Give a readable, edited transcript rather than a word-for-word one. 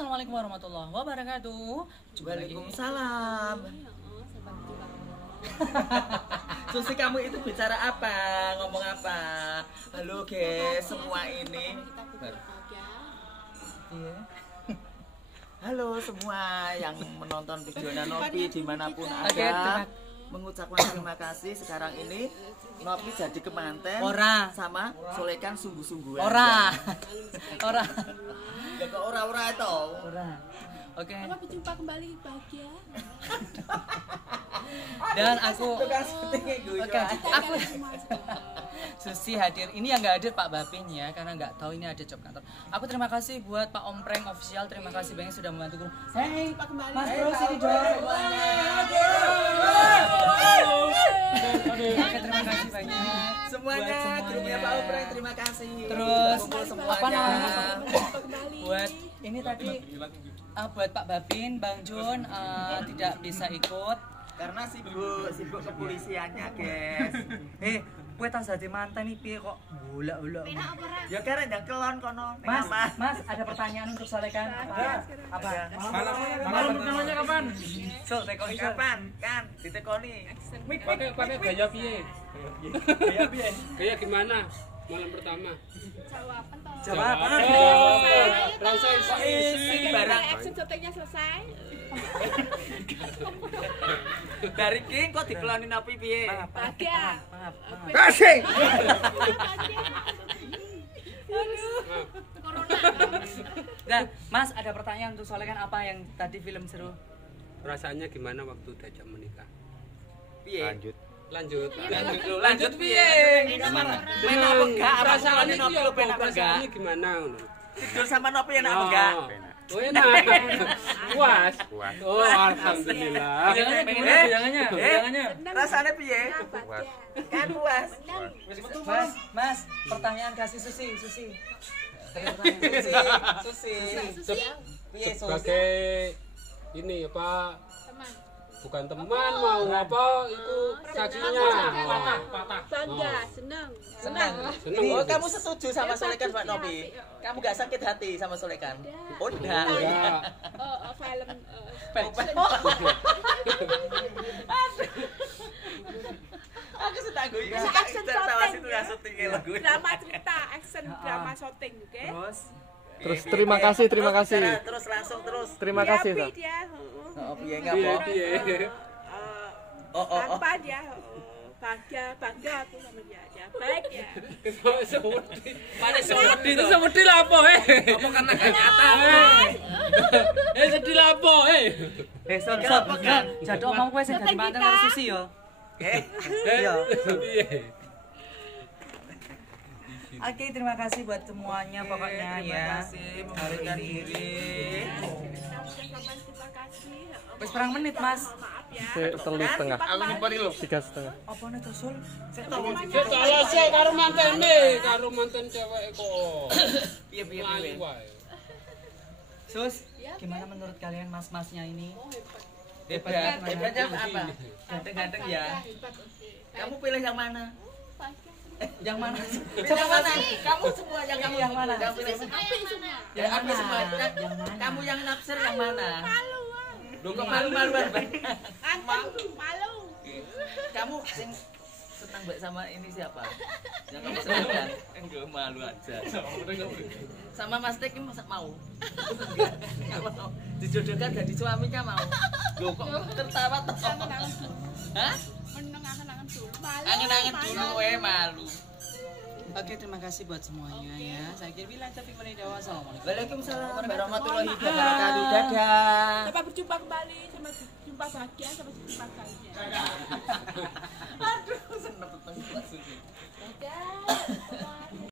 Assalamualaikum warahmatullahi wabarakatuh. Waalaikumsalam. Susi, kamu itu bicara apa? Ngomong apa? Halo guys, semua ini. Iya. Halo semua yang menonton video Nopi dimanapun ada. Mengucapkan terima kasih. Sekarang ini Nopi jadi kemanten. Ora. Sama Solekan sungguh-sungguhan. Ora. Ora. Ya kok ora-ora itu. Ora. Oke. Selamat berjumpa kembali bahagia. Dan aku Oke. aku Susi hadir. Ini yang nggak hadir Pak Bapin ya, karena nggak tahu ini ada job kantor. Aku terima kasih buat Pak Ompreng official. Terima kasih banyak sudah membantu guru. Hey, Pak kembali. Mas Bro sini dong. Oke, terima kasih banyak Semuanya, grupnya Pak Ompreng, terima kasih. Terus Kumpul apa namanya? Kembali. Buat ini tadi buat Pak Bapin, Bang Jun tidak bisa ikut Karena sibuk kepolisiannya, guys. Kowe tas dadi mantan iki piye kok bola-bola. Ya karena ndang kelon kono. Mas, ada pertanyaan untuk Solekan. Apa? Malam pertamanya kapan? So, tekoni Kapan? Kan ditekoni. Pakai gaya piye? Ya piye? Gaya gimana? Malam pertama. Jawaban toh. Jawaban. Rasa isi Barang Action syutingnya selesai. dari King kok dikeloni Nopi piye? Bahagia. Maaf. Kasih. Corona. Dan Mas, ada pertanyaan untuk Solekan, apa yang tadi film seru? Perasaannya gimana waktu diajak menikah? Piye? Lanjut. Lanjut piye? Main apa enggak? Apa Perasaannya Nopi lo pengen apa enggak? Perasaannya gimana ngono? Tidur sama Nopi enak apa enggak? Oh, enak. Puas. Oh, alhamdulillah. Bilangannya. Rasanya piye? Bahagia. Kan puas. Mas, pertanyaan kasih Susi. Susi. Piye Sus? Sebagai ini apa? Teman. Bukan teman, mau apa itu saksinya. Bangga, senang. Senang. Seneng. Oh, kamu setuju sama Solekan, Mbak Nopi? Kamu gak sakit hati sama Solekan? Oh, enggak. Ya. Film Aku setangguh. action Tawas shooting, itu ya. gak syutingnya lagu. drama cerita, action drama shooting, oke? Terus terima kasih. Terus langsung terus. Terima kasih, Happy Pak. dia. Oh, piye enggak Piye apa? piye. Oh. Tanpa dia bangga aku sama dia baik ya. Mana sedih itu sedih lapo apa karena gak nyata sedih lapo Sob. Jadi omong kowe sing dadi mantan karo Susi yo. Iya. Oke, terima kasih buat semuanya pokoknya ya. Terima kasih memberikan diri. Terima kasih. Wis perang menit, Mas. Maaf ya. Telu setengah. aku nyimpen iki lho 3,5. Apa nih Tosul? salah sih karo mantan cewek kok Piye. layu wae Sus, gimana menurut kalian mas-masnya ini? Hebat. Hebatnya apa? Ganteng-ganteng ya. Hebat, oke. Kamu pilih yang mana? Yang mana? Yang mana? Kamu semua Yang mana? Yang pilih Api semua. yang apa semua? Yang mana? Kamu yang naksir yang mana? Malu. Lu kok malu-maluan? Malu. Kamu sing senang baik sama ini siapa? Yang kamu senang kan? Enggak malu aja. Sama Mas Tek masa mau? Enggak mau. Dijodohkan jadi suaminya mau. Loh kok tertawa toh? Angen-angen dulu. Hah? Meneng angen-angen dulu. Malu. Angen-angen dulu malu. Oke, terima kasih buat semuanya ya. Saya kira bilang tapi Assalamualaikum. Waalaikumsalam warahmatullahi wabarakatuh. Dadah. Sampai berjumpa kembali, sampai berjumpa bahagia, sampai berjumpa bahagia. Aduh, seneng banget Susi. Dadah.